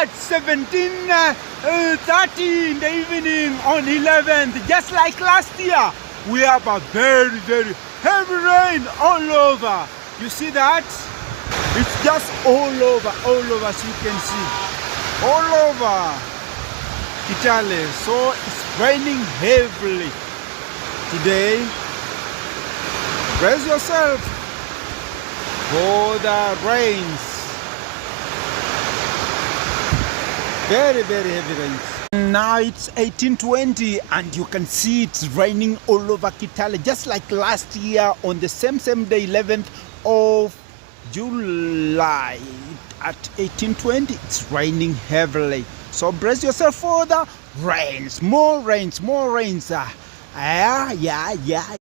at 17:30 in the evening on 11th. Just like last year, we have a very, very heavy rain all over. You see that? It's just all over, as you can see. All over Italy. So it's raining heavily today. Brace yourself for the rains. Very, very heavy rains. Now it's 18:20 and you can see it's raining all over Kitale, just like last year on the same day, 11th of July. At 18:20, it's raining heavily. So brace yourself for the rains. More rains, more rains. Yeah.